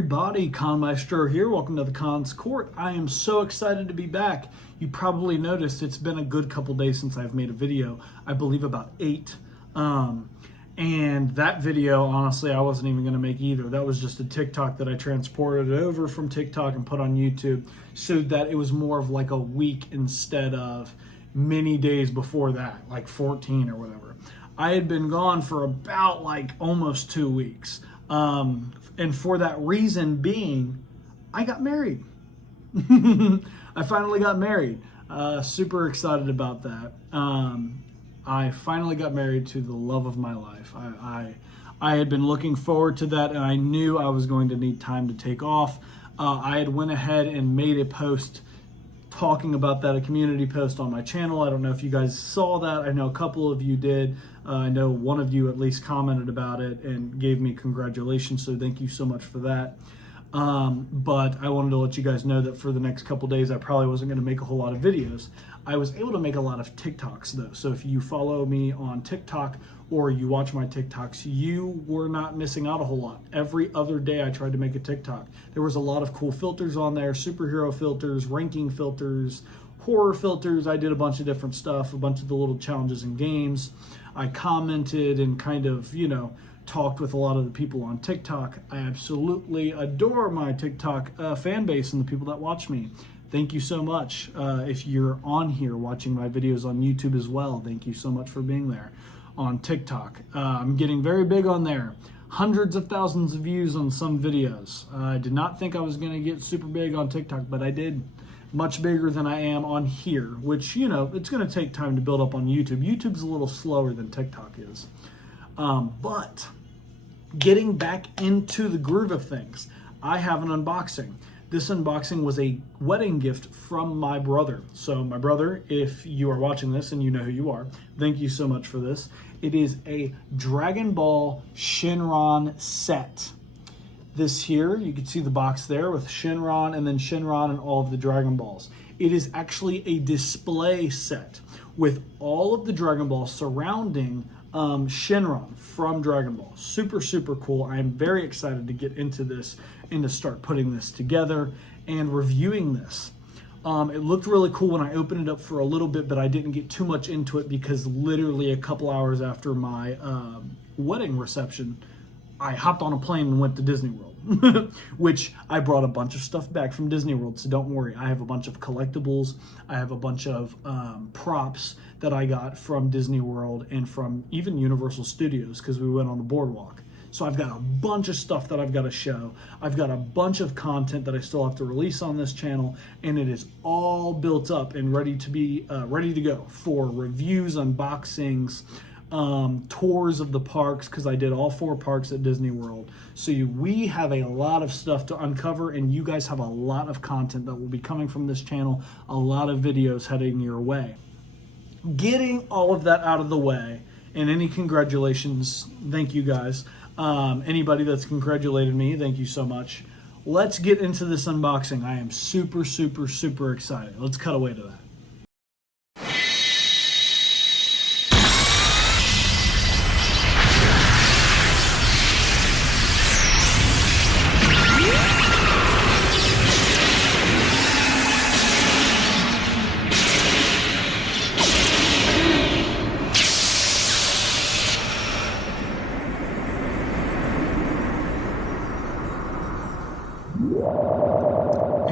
everybody, Con Maestro here. Welcome to the Con's Court. I am so excited to be back. You probably noticed it's been a good couple days since I've made a video. I believe about 8. And that video, honestly, I wasn't even going to make either. That was just a TikTok that I transported over from TikTok and put on YouTube so that it was more of like a week instead of many days before that, like 14 or whatever. I had been gone for about like almost 2 weeks. And for that reason being, I got married. I finally got married. Super excited about that. I finally got married to the love of my life. I had been looking forward to that, and I knew I was going to need time to take off. I had went ahead and made a post talking about that, a community post on my channel. I don't know if you guys saw that. I know a couple of you did. I know one of you at least commented about it and gave me congratulations, so thank you so much for that. But I wanted to let you guys know that for the next couple days, I probably wasn't going to make a whole lot of videos. I was able to make a lot of TikToks though. So if you follow me on TikTok or you watch my TikToks, you were not missing out a whole lot. Every other day I tried to make a TikTok. There was a lot of cool filters on there, superhero filters, ranking filters, horror filters. I did a bunch of different stuff, a bunch of the little challenges and games. I commented and kind of, talked with a lot of the people on TikTok. I absolutely adore my TikTok fan base and the people that watch me. Thank you so much. If you're on here watching my videos on YouTube as well, thank you so much for being there. On TikTok, I'm getting very big on there. Hundreds of thousands of views on some videos. I did not think I was going to get super big on TikTok, but I did. Much bigger than I am on here, which, it's going to take time to build up on YouTube. YouTube's a little slower than TikTok is. But getting back into the groove of things, I have an unboxing. This unboxing was a wedding gift from my brother. So my brother, if you are watching this and you know who you are, thank you so much for this. It is a Dragon Ball Shenron set. This here, you can see the box there with Shenron and then Shenron and all of the Dragon Balls. It is actually a display set with all of the Dragon Balls surrounding Shenron from Dragon Ball. Super, super cool. I am very excited to get into this and to start putting this together and reviewing this. It looked really cool when I opened it up for a little bit, but I didn't get too much into it because literally a couple hours after my wedding reception, I hopped on a plane and went to Disney World, which I brought a bunch of stuff back from Disney World, so don't worry. I have a bunch of collectibles. I have a bunch of props that I got from Disney World and from even Universal Studios because we went on the boardwalk. So I've got a bunch of stuff that I've got to show. I've got a bunch of content that I still have to release on this channel, and it is all built up and ready to be ready to go for reviews, unboxings, tours of the parks, because I did all 4 parks at Disney World. So we have a lot of stuff to uncover, and you guys have a lot of content that will be coming from this channel, a lot of videos heading your way. Getting all of that out of the way, and any congratulations, thank you guys. Anybody that's congratulated me, thank you so much. Let's get into this unboxing. I am super, super, super excited. Let's cut away to that.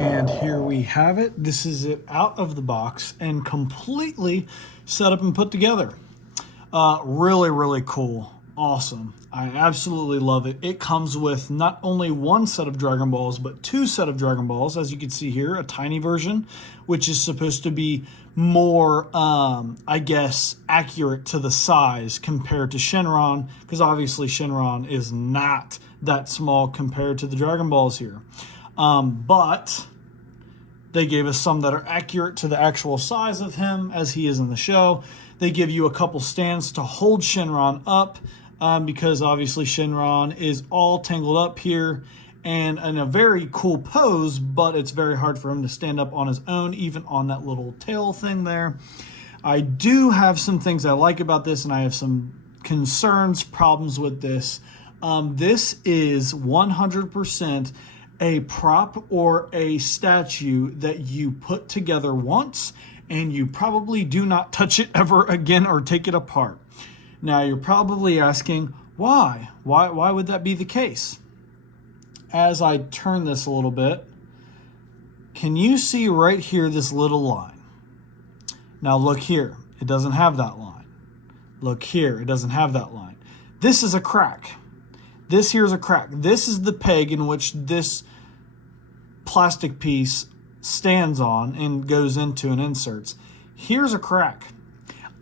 And here we have it. This is it out of the box and completely set up and put together. Really, really cool. Awesome. I absolutely love it. It comes with not only 1 set of Dragon Balls, but 2 set of Dragon Balls. As you can see here, a tiny version, which is supposed to be more, I guess, accurate to the size compared to Shenron, because obviously Shenron is not that small compared to the Dragon Balls here. But they gave us some that are accurate to the actual size of him as he is in the show. They give you a couple stands to hold Shenron up because obviously Shenron is all tangled up here and in a very cool pose, but it's very hard for him to stand up on his own, even on that little tail thing there. I do have some things I like about this, and I have some concerns, problems with this. This is 100% a prop or a statue that you put together once and you probably do not touch it ever again or take it apart. Now you're probably asking, why? Why would that be the case? As I turn this a little bit, can you see right here this little line? Now look here, it doesn't have that line. Look here, it doesn't have that line. This is a crack. This here's a crack. This is the peg in which this plastic piece stands on and goes into and inserts. Here's a crack.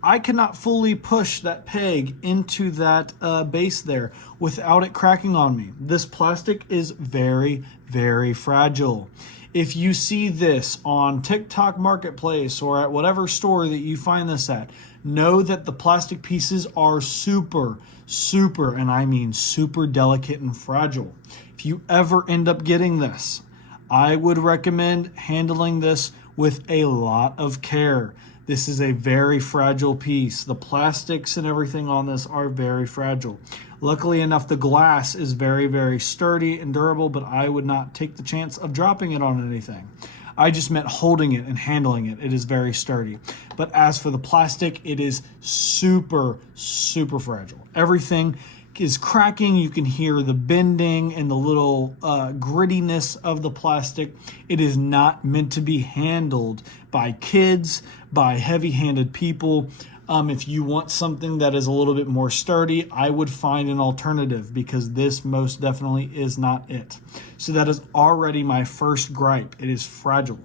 I cannot fully push that peg into that base there without it cracking on me. This plastic is very, very fragile. If you see this on TikTok Marketplace or at whatever store that you find this at, know that the plastic pieces are super, and I mean super delicate and fragile. If you ever end up getting this, I would recommend handling this with a lot of care. This is a very fragile piece. The plastics and everything on this are very fragile. Luckily enough, the glass is very, very sturdy and durable, but I would not take the chance of dropping it on anything. I just meant holding it and handling it. It is very sturdy. But as for the plastic, it is super, super fragile. Everything is cracking. You can hear the bending and the little grittiness of the plastic. It is not meant to be handled by kids, by heavy-handed people. If you want something that is a little bit more sturdy, I would find an alternative because this most definitely is not it. So that is already my first gripe. It is fragile,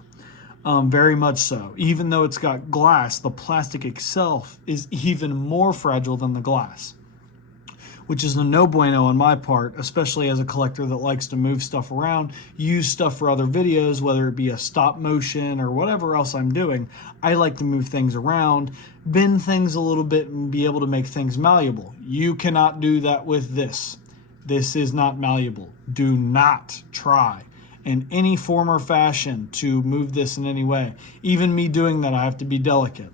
very much so. Even though it's got glass, the plastic itself is even more fragile than the glass, which is a no bueno on my part, especially as a collector that likes to move stuff around, use stuff for other videos, whether it be a stop motion or whatever else I'm doing. I like to move things around, bend things a little bit, and be able to make things malleable. You cannot do that with this. This is not malleable. Do not try in any form or fashion to move this in any way. Even me doing that, I have to be delicate.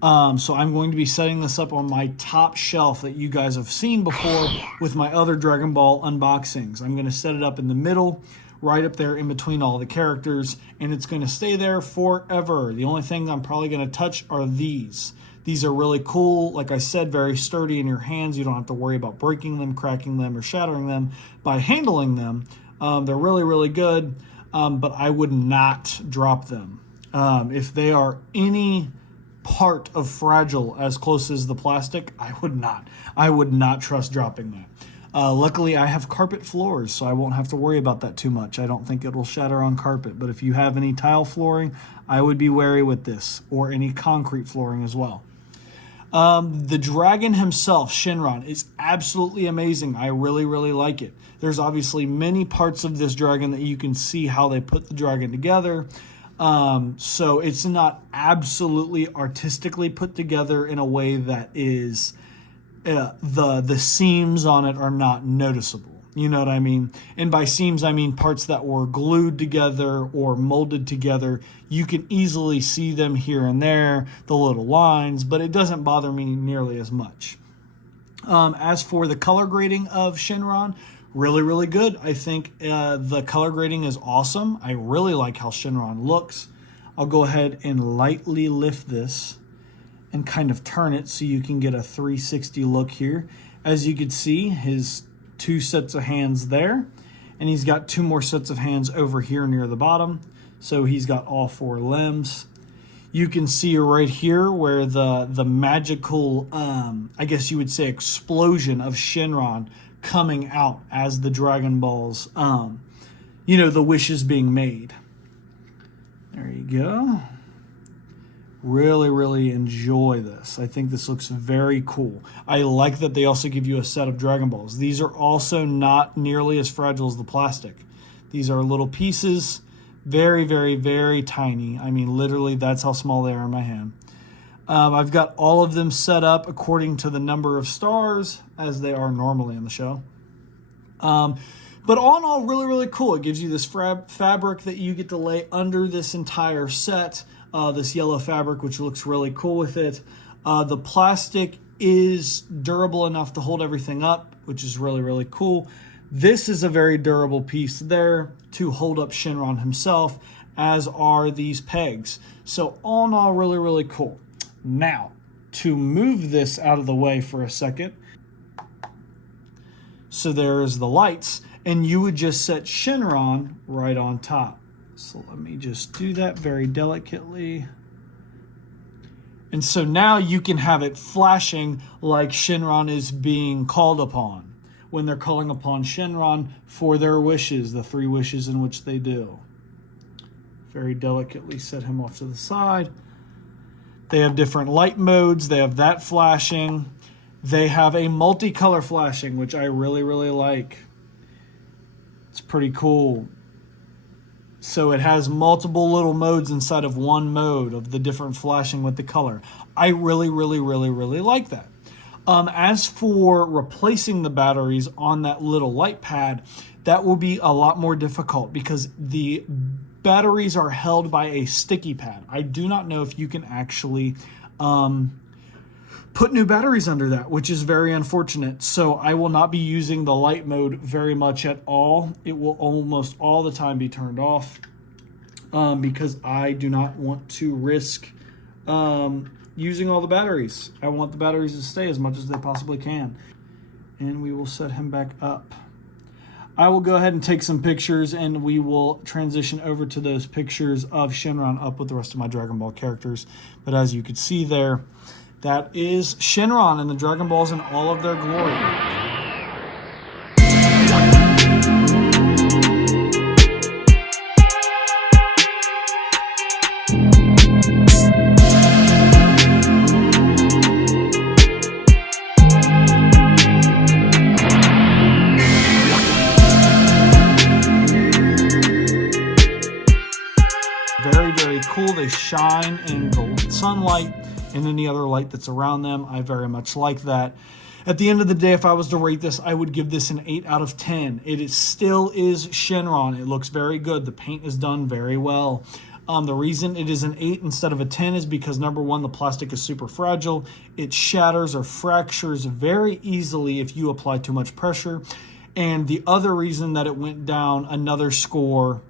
So I'm going to be setting this up on my top shelf that you guys have seen before with my other Dragon Ball unboxings. I'm going to set it up in the middle, right up there in between all the characters, and it's going to stay there forever. The only thing I'm probably going to touch are these. These are really cool. Like I said, very sturdy in your hands. You don't have to worry about breaking them, cracking them, or shattering them by handling them. They're really, really good, but I would not drop them. If they are any part of fragile as close as the plastic, I would not trust dropping that. Luckily I have carpet floors, so I won't have to worry about that too much. I don't think it will shatter on carpet, but if you have any tile flooring, I would be wary with this, or any concrete flooring as well. The dragon himself, Shenron, is absolutely amazing. I really, really like it. There's obviously many parts of this dragon that you can see how they put the dragon together. So it's not absolutely artistically put together in a way that is the seams on it are not noticeable. You know what I mean? And by seams, I mean parts that were glued together or molded together. You can easily see them here and there, the little lines, but it doesn't bother me nearly as much. As for the color grading of Shenron, really, really good. I think the color grading is awesome. I really like how Shenron looks. I'll go ahead and lightly lift this and kind of turn it so you can get a 360 look here. As you can see, his two sets of hands there, and he's got two more sets of hands over here near the bottom. So he's got all four limbs. You can see right here where the magical, I guess you would say, explosion of Shenron coming out as the Dragon Balls, the wishes being made. There you go. Really, really enjoy this. I think this looks very cool. I like that they also give you a set of Dragon Balls. These are also not nearly as fragile as the plastic. These are little pieces, very, very, very tiny. I mean, literally, that's how small they are in my hand. I've got all of them set up according to the number of stars, as they are normally in the show. But all in all, really, really cool. It gives you this fabric that you get to lay under this entire set, this yellow fabric, which looks really cool with it. The plastic is durable enough to hold everything up, which is really, really cool. This is a very durable piece there to hold up Shenron himself, as are these pegs. So all in all, really, really cool. Now, to move this out of the way for a second, so there's the lights, and you would just set Shenron right on top. So let me just do that very delicately. And so now you can have it flashing like Shenron is being called upon, when they're calling upon Shenron for their wishes, the 3 wishes in which they do. Very delicately set him off to the side. They have different light modes. They have that flashing. They have a multicolor flashing, which I really, really like. It's pretty cool. So it has multiple little modes inside of one mode of the different flashing with the color. I really, really, really, really like that. As for replacing the batteries on that little light pad, that will be a lot more difficult because the batteries are held by a sticky pad. I do not know if you can actually put new batteries under that, which is very unfortunate. So I will not be using the light mode very much at all. It will almost all the time be turned off because I do not want to risk using all the batteries. I want the batteries to stay as much as they possibly can. And we will set him back up. I will go ahead and take some pictures, and we will transition over to those pictures of Shenron up with the rest of my Dragon Ball characters. But as you can see there, that is Shenron and the Dragon Balls in all of their glory. Very, very cool. They shine in the sunlight and any other light that's around them. I very much like that. At the end of the day, if I was to rate this, I would give this an 8 out of 10. It still is Shenron. It looks very good. The paint is done very well. The reason it is an 8 instead of a 10 is because, number one, the plastic is super fragile. It shatters or fractures very easily if you apply too much pressure. And the other reason that it went down another score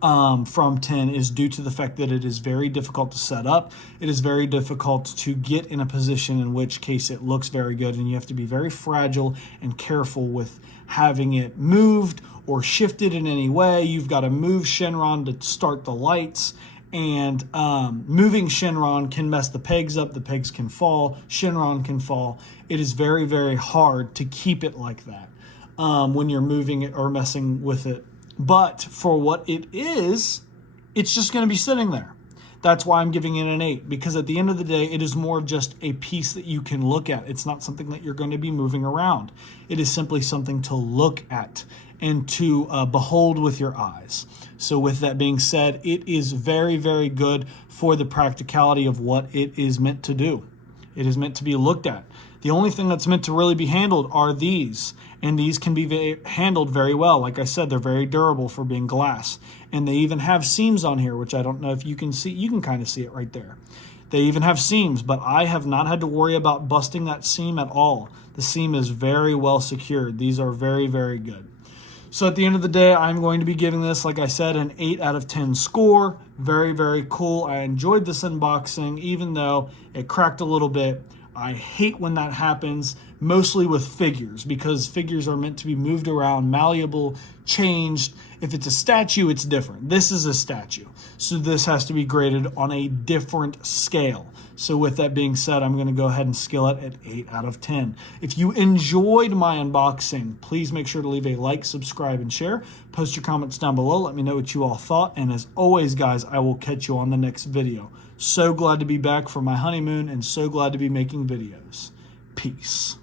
from 10 is due to the fact that it is very difficult to set up. It is very difficult to get in a position in which case it looks very good, and you have to be very fragile and careful with having it moved or shifted in any way. You've got to move Shenron to start the lights, and moving Shenron can mess the pegs up. The pegs can fall. Shenron can fall. It is very, very hard to keep it like that when you're moving it or messing with it. But for what it is, it's just going to be sitting there. That's why I'm giving it an 8, because at the end of the day, it is more just a piece that you can look at. It's not something that you're going to be moving around. It is simply something to look at and to behold with your eyes. So with that being said, it is very, very good for the practicality of what it is meant to do. It is meant to be looked at. The only thing that's meant to really be handled are these, and these can be handled very well. Like I said, they're very durable for being glass, and they even have seams on here, which I don't know if you can see. You can kind of see it right there. They even have seams, but I have not had to worry about busting that seam at all. The seam is very well secured. These are very, very good. So at the end of the day, I'm going to be giving this, like I said, an 8 out of 10 score. Very, very cool. I enjoyed this unboxing, even though it cracked a little bit. I hate when that happens, mostly with figures, because figures are meant to be moved around, malleable, changed. If it's a statue, it's different. This is a statue, so this has to be graded on a different scale. So with that being said, I'm going to go ahead and scale it at 8 out of 10. If you enjoyed my unboxing, please make sure to leave a like, subscribe, and share. Post your comments down below. Let me know what you all thought. And as always, guys, I will catch you on the next video. So glad to be back from my honeymoon and so glad to be making videos. Peace.